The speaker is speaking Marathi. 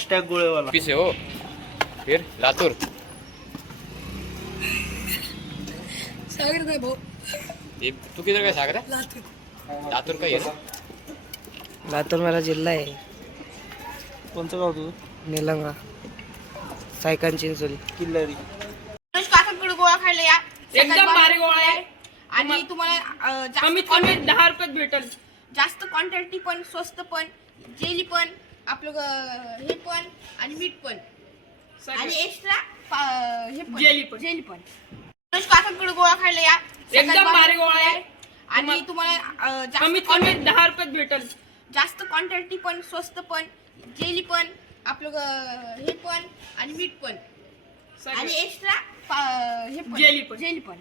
हॅशटॅग गोळेवाला पीस है हो। फिर लातूर सागर का भाऊ ये तू किधर का सागर है? लातूर लातूर का ही है ना? लातूर मेरा जिल्हा आहे. कोणचं गाव तुझं? निलंगा सायकन चिंचोली. किल्लारी. काकांकडे गोळा खायला या. एकदम भारी गोळा आहे आणि तुम्हाला कमीत कमी 10 रुपयात भेटल. जास्त क्वांटिटी पण स्वस्त पण जेली पण आपलं हे पण आणि मीठ पण आणि एक्स्ट्रा हे पण जेली पण काकांकडे गोळा खायला या. एकदम भारी गोळा आहे आणि तुम्हाला कमीत कमी 10 रुपयात भेटल. जास्त क्वांटिटी पण स्वस्त पण जेली पण आपलं हे पण आणि मीठ पण आणि एक्स्ट्रा हे पण जेली पण